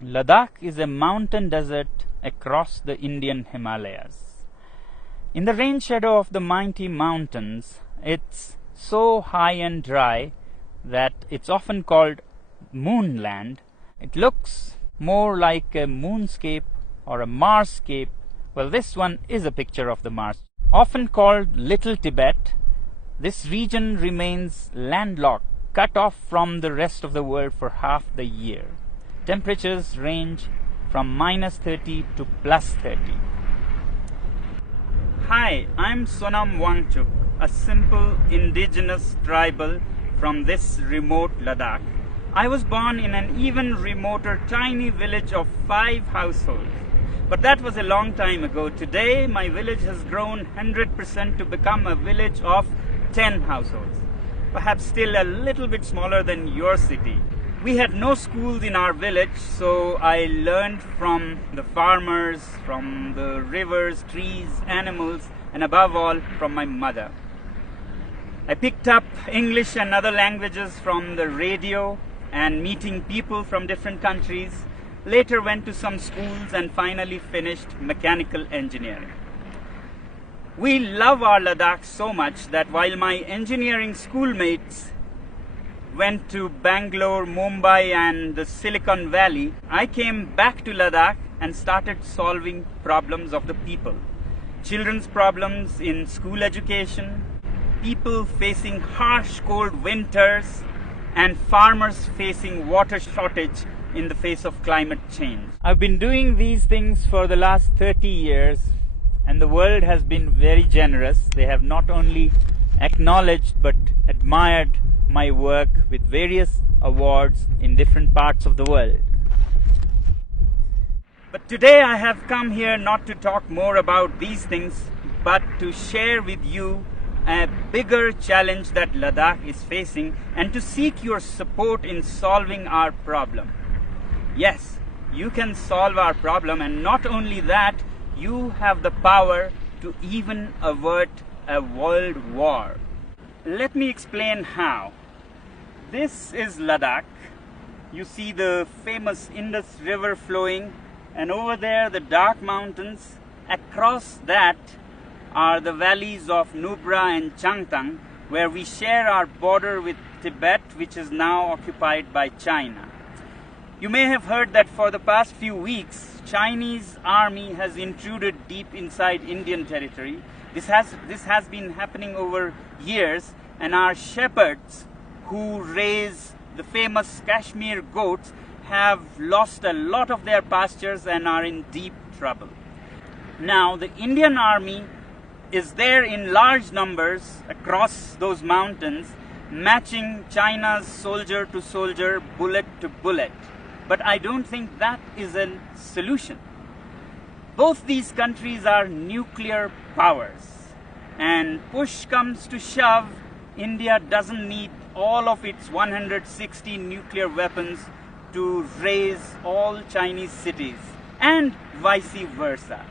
Ladakh is a mountain desert across the Indian Himalayas. In the rain shadow of the mighty mountains, it's so high and dry that it's often called moonland. It looks more like a moonscape or a Marscape. Well, this one is a picture of the Mars. Often called Little Tibet, this region remains landlocked, cut off from the rest of the world for half the year. Temperatures range from -30 to +30. Hi, I'm Sonam Wangchuk, a simple indigenous tribal from this remote Ladakh. I was born in an even remoter tiny village of 5 households. But that was a long time ago. Today, my village has grown 100% to become a village of 10 households. Perhaps still a little bit smaller than your city. We had no schools in our village, so I learned from the farmers, from the rivers, trees, animals, and above all, from my mother. I picked up English and other languages from the radio and meeting people from different countries. Later went to some schools and finally finished mechanical engineering. We love our Ladakh so much that while my engineering schoolmates went to Bangalore, Mumbai and the Silicon Valley, I came back to Ladakh and started solving problems of the people. Children's problems in school education, people facing harsh cold winters, and farmers facing water shortage in the face of climate change. I've been doing these things for the last 30 years and the world has been very generous. They have not only acknowledged but admired my work with various awards in different parts of the world. But today I have come here not to talk more about these things, but to share with you a bigger challenge that Ladakh is facing and to seek your support in solving our problem. Yes, you can solve our problem, and not only that, you have the power to even avert a world war. Let me explain how. This is Ladakh. You see the famous Indus River flowing, and over there the dark mountains. Across that are the valleys of Nubra and Changtang, where we share our border with Tibet, which is now occupied by China. You may have heard that for the past few weeks, Chinese army has intruded deep inside Indian territory. This has been happening over years, and our shepherds who raise the famous Kashmir goats have lost a lot of their pastures and are in deep trouble. Now, the Indian army is there in large numbers across those mountains, matching China's soldier to soldier, bullet to bullet. But I don't think that is a solution. Both these countries are nuclear powers, and push comes to shove, India doesn't need all of its 160 nuclear weapons to raise all Chinese cities, and vice versa.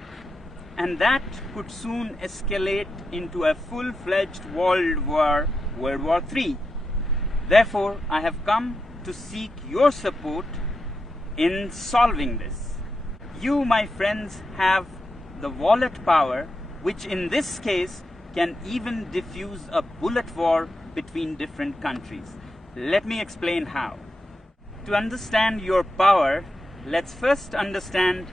And that could soon escalate into a full-fledged world war, World War III. Therefore, I have come to seek your support in solving this. You, my friends, have the wallet power, which in this case can even diffuse a bullet war between different countries. Let me explain how. To understand your power, let's first understand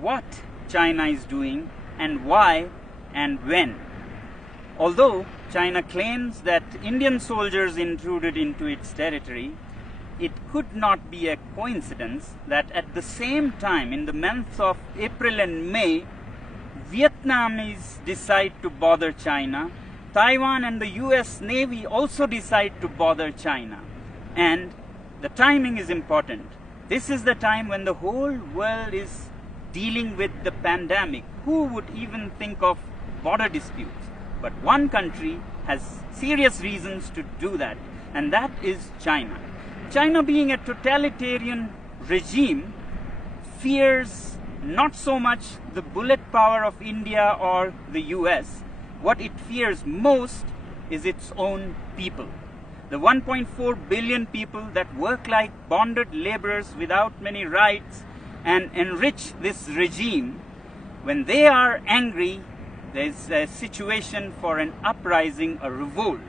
what China is doing and why and when. Although China claims that Indian soldiers intruded into its territory, it could not be a coincidence that at the same time, in the months of April and May, Vietnamese decide to bother China. Taiwan and the US Navy also decide to bother China. And the timing is important. This is the time when the whole world is dealing with the pandemic. Who would even think of border disputes? But one country has serious reasons to do that, and that is China. China, being a totalitarian regime, fears not so much the bullet power of India or the US. What it fears most is its own people. The 1.4 billion people that work like bonded laborers without many rights and enrich this regime, when they are angry, there's a situation for an uprising, a revolt.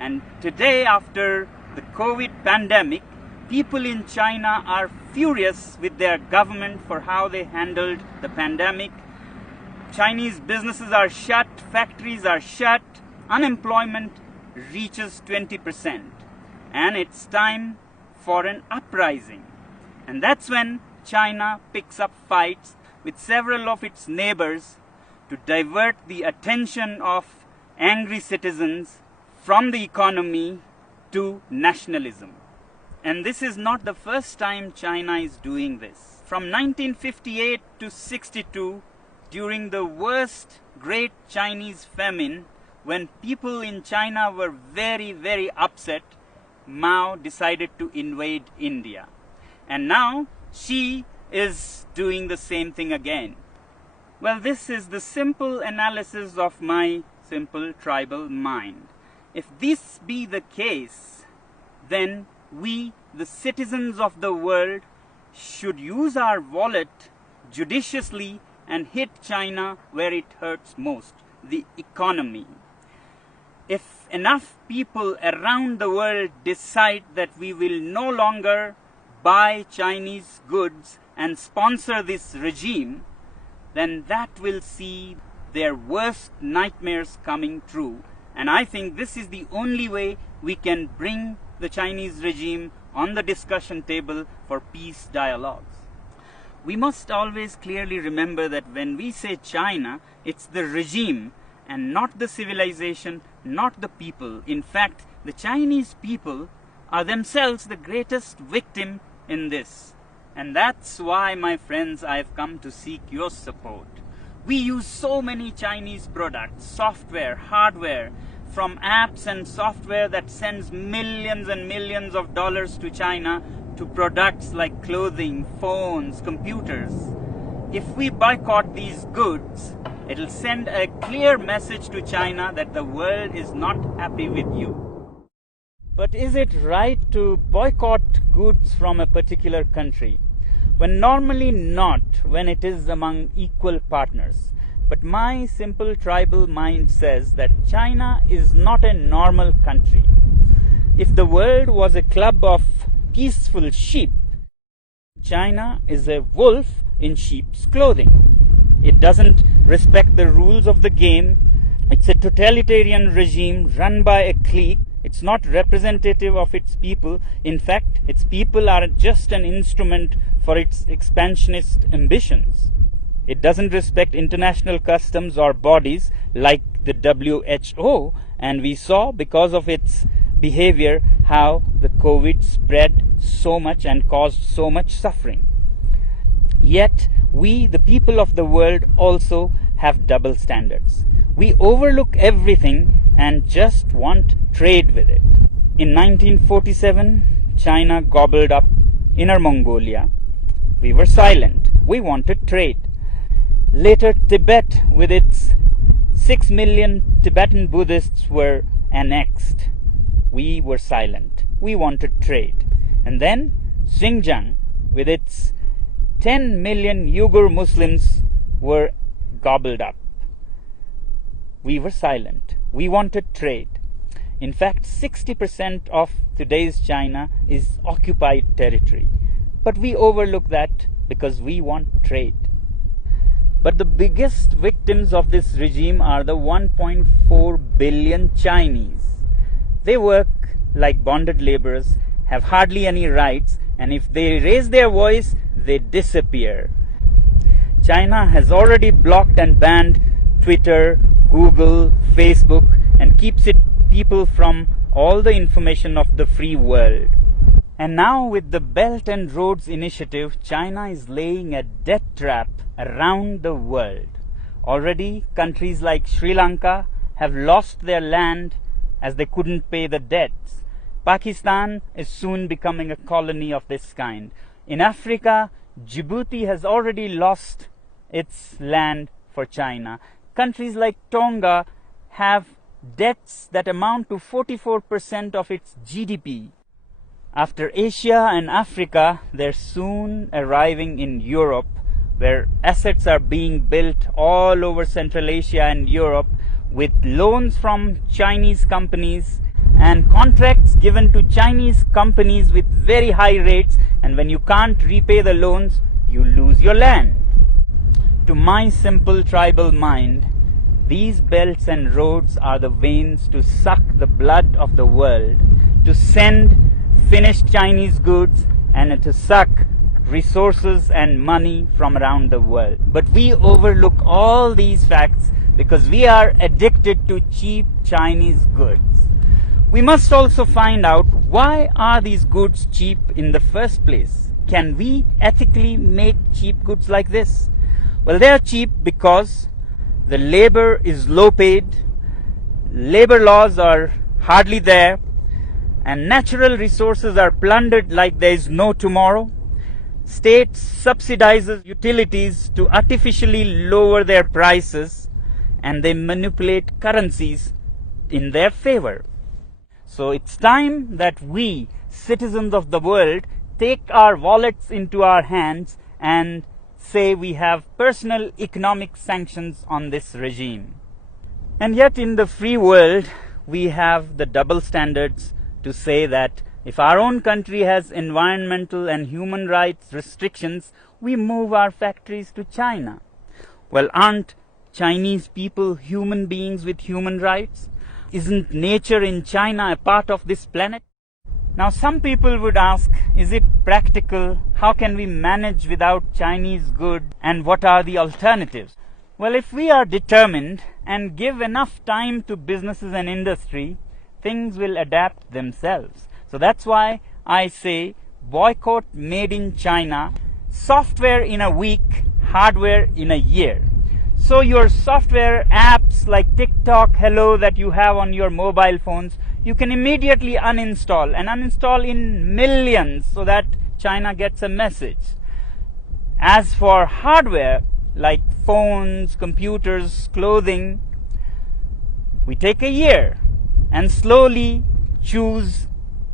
And today, after the COVID pandemic, people in China are furious with their government for how they handled the pandemic. Chinese businesses are shut, factories are shut, unemployment reaches 20%. And it's time for an uprising. And that's when China picks up fights with several of its neighbors to divert the attention of angry citizens from the economy to nationalism. And this is not the first time China is doing this. From 1958 to 62, during the worst Great Chinese Famine, when people in China were very, very upset, Mao decided to invade India. And now Xi is doing the same thing again. Well, this is the simple analysis of my simple tribal mind. If this be the case, then we, the citizens of the world, should use our wallet judiciously and hit China where it hurts most, the economy. If enough people around the world decide that we will no longer buy Chinese goods and sponsor this regime, then that will see their worst nightmares coming true. And I think this is the only way we can bring the Chinese regime on the discussion table for peace dialogues. We must always clearly remember that when we say China, it's the regime and not the civilization, not the people. In fact, the Chinese people are themselves the greatest victim in this. And that's why, my friends, I've come to seek your support. We use so many Chinese products, software, hardware, from apps and software that sends millions and millions of dollars to China to products like clothing, phones, computers. If we boycott these goods, it'll send a clear message to China that the world is not happy with you. But is it right to boycott goods from a particular country? When normally not, when it is among equal partners. But my simple tribal mind says that China is not a normal country. If the world was a club of peaceful sheep, China is a wolf in sheep's clothing. It doesn't respect the rules of the game. It's a totalitarian regime run by a clique. It's not representative of its people. In fact, its people are just an instrument for its expansionist ambitions. It doesn't respect international customs or bodies like the WHO, and we saw because of its behavior how the COVID spread so much and caused so much suffering. Yet, we, the people of the world, also have double standards. We overlook everything and just want trade with it. In 1947, China gobbled up Inner Mongolia. We were silent. We wanted trade. Later, Tibet, with its 6 million Tibetan Buddhists, were annexed. We were silent. We wanted trade. And then Xinjiang, with its 10 million Uyghur Muslims, were gobbled up. We were silent. We wanted trade. In fact, 60% of today's China is occupied territory. But we overlook that because we want trade. But the biggest victims of this regime are the 1.4 billion Chinese. They work like bonded laborers, have hardly any rights, and if they raise their voice, they disappear. China has already blocked and banned Twitter, Google, Facebook, and keeps its people from all the information of the free world. And now with the Belt and Roads Initiative, China is laying a debt trap around the world. Already, countries like Sri Lanka have lost their land as they couldn't pay the debts. Pakistan is soon becoming a colony of this kind. In Africa, Djibouti has already lost its land for China. Countries like Tonga have debts that amount to 44% of its GDP. After Asia and Africa, they're soon arriving in Europe, where assets are being built all over Central Asia and Europe with loans from Chinese companies and contracts given to Chinese companies with very high rates, and when you can't repay the loans, you lose your land. To my simple tribal mind, these belts and roads are the veins to suck the blood of the world, to send finished Chinese goods and to suck resources and money from around the world. But we overlook all these facts because we are addicted to cheap Chinese goods. We must also find out, why are these goods cheap in the first place? Can we ethically make cheap goods like this? Well, they are cheap because the labor is low paid, labor laws are hardly there, and natural resources are plundered like there is no tomorrow. States subsidizes utilities to artificially lower their prices, and they manipulate currencies in their favor. So it's time that we, citizens of the world, take our wallets into our hands and say we have personal economic sanctions on this regime. And yet in the free world, we have the double standards to say that if our own country has environmental and human rights restrictions, we move our factories to China. Well, aren't Chinese people human beings with human rights? Isn't nature in China a part of this planet? Now, some people would ask, is it practical? How can we manage without Chinese goods? And what are the alternatives? Well, if we are determined and give enough time to businesses and industry, things will adapt themselves. So that's why I say boycott made in China, software in a week, hardware in a year. So your software apps like TikTok, Hello that you have on your mobile phones, you can immediately uninstall and uninstall in millions so that China gets a message. As for hardware like phones, computers, clothing, we take a year and slowly choose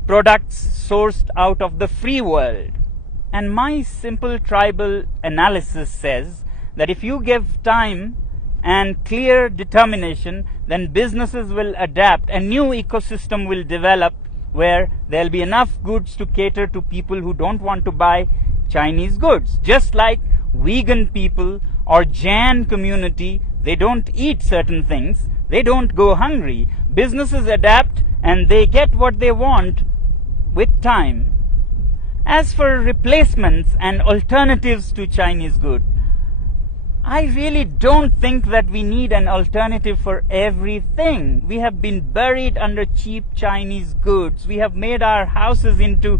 products sourced out of the free world. And my simple tribal analysis says that if you give time and clear determination, then businesses will adapt. A new ecosystem will develop where there'll be enough goods to cater to people who don't want to buy Chinese goods. Just like vegan people or Jain community, they don't eat certain things, they don't go hungry. Businesses adapt and they get what they want with time. As for replacements and alternatives to Chinese goods, I really don't think that we need an alternative for everything. We have been buried under cheap Chinese goods. We have made our houses into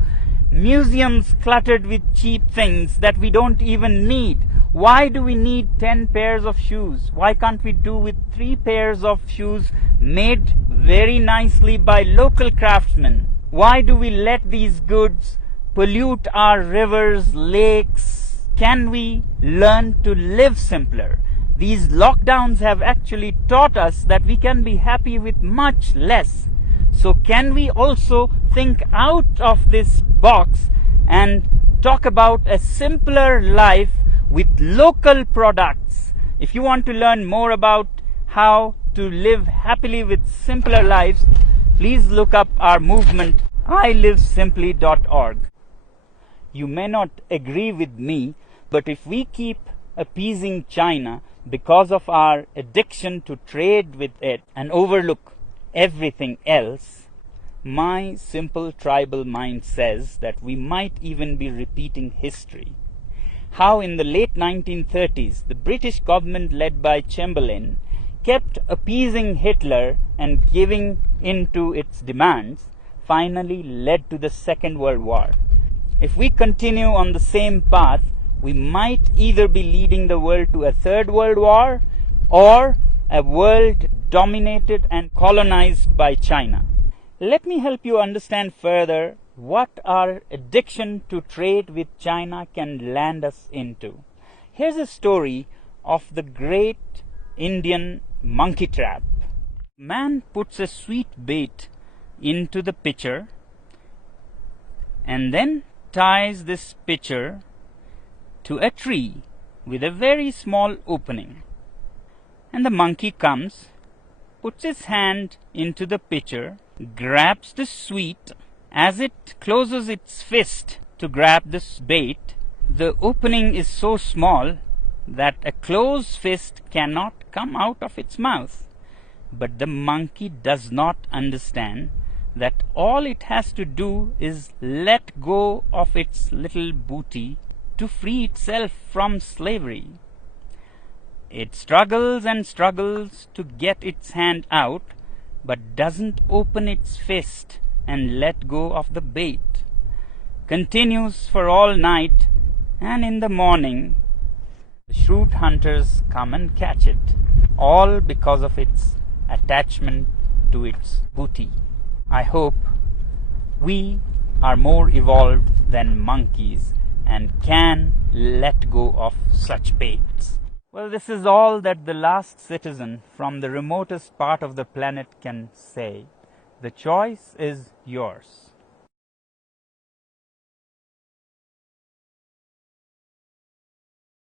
museums cluttered with cheap things that we don't even need. Why do we need 10 pairs of shoes? Why can't we do with 3 pairs of shoes made very nicely by local craftsmen? Why do we let these goods pollute our rivers, lakes? Can we learn to live simpler? These lockdowns have actually taught us that we can be happy with much less. So can we also think out of this box and talk about a simpler life with local products? If you want to learn more about how to live happily with simpler lives, please look up our movement, ilivesimply.org. You may not agree with me, but if we keep appeasing China because of our addiction to trade with it and overlook everything else, my simple tribal mind says that we might even be repeating history. How in the late 1930s, the British government led by Chamberlain kept appeasing Hitler and giving in to its demands, finally led to the Second World War. If we continue on the same path, we might either be leading the world to a third world war or a world dominated and colonized by China. Let me help you understand further what our addiction to trade with China can land us into. Here's a story of the great Indian monkey trap. Man puts a sweet bait into the pitcher and then ties this pitcher to a tree with a very small opening. And the monkey comes, puts his hand into the pitcher, grabs the sweet. As it closes its fist to grab this bait, the opening is so small that a closed fist cannot come out of its mouth. But the monkey does not understand that all it has to do is let go of its little booty to free itself from slavery. It struggles and struggles to get its hand out, but doesn't open its fist and let go of the bait. Continues for all night, and in the morning the shrewd hunters come and catch it, all because of its attachment to its booty. I hope we are more evolved than monkeys and can let go of such baits. Well, this is all that the last citizen from the remotest part of the planet can say. The choice is yours.